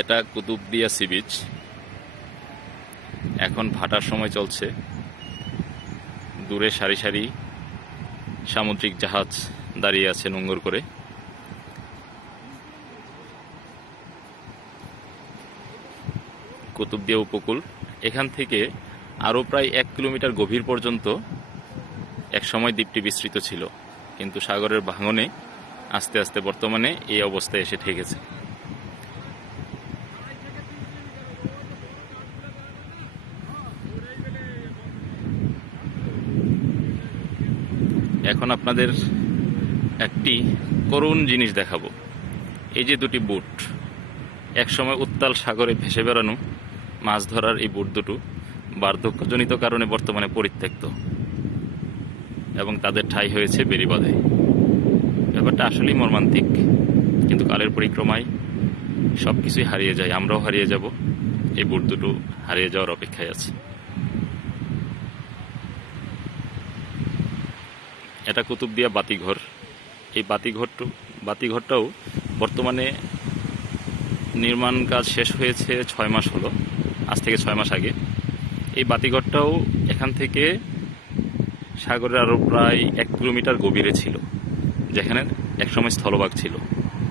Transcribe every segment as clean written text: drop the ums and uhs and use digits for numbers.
এটা Kutubdia sea beach. এখন ভাটার সময় চলছে। দূরে সারি সারি সামুদ্রিক জাহাজ দাঁড়িয়ে আছে নোঙর করে। কুতুবদিয়া উপকূল। এখান থেকে আরও প্রায় 1 কিলোমিটার গভীর পর্যন্ত একসময় দ্বীপটি বিস্তৃত ছিল, কিন্তু সাগরের ভাঙনে আস্তে আস্তে বর্তমানে এই অবস্থায় এসে ঠেকেছে। এখন আপনাদের একটি করুণ জিনিস দেখাবো। এই যে দুটি বুট, একসময় উত্তাল সাগরে ভেসে বেড়ানো মাছ ধরার এই বুট দুটো বার্ধক্যজনিত কারণে বর্তমানে পরিত্যক্ত এবং তাদের ঠাঁই হয়েছে বেড়িবাঁধে। ব্যাপারটা আসলেই মর্মান্তিক, কিন্তু কালের পরিক্রমায় সব কিছুই হারিয়ে যায়। আমরাও হারিয়ে যাব, এই বুট দুটো হারিয়ে যাওয়ার অপেক্ষায় আছে। এটা কুতুবদিয়া বাতিঘর। এই বাতিঘরটাও বর্তমানে নির্মাণ কাজ শেষ হয়েছে 6 মাস হলো, আজ থেকে 6 মাস আগে। এই বাতিঘরটাও এখান থেকে সাগরের আরও প্রায় 1 কিলোমিটার গভীরে ছিল, যেখানে একসময় স্থলভাগ ছিল,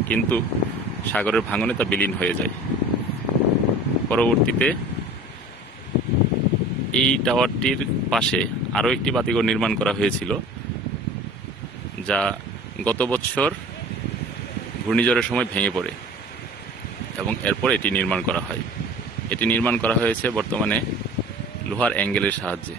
কিন্তু সাগরের ভাঙনে তা বিলীন হয়ে যায়। পরবর্তীতে এই টাওয়ারটির পাশে আরও একটি বাতিঘর নির্মাণ করা হয়েছিল, যা গত বছর ঘূর্ণিঝড়ের সময় ভেঙে পড়ে এবং এরপর এটি নির্মাণ করা হয়। এটি নির্মাণ করা হয়েছে বর্তমানে লোহার অ্যাঙ্গেলের সাহায্যে।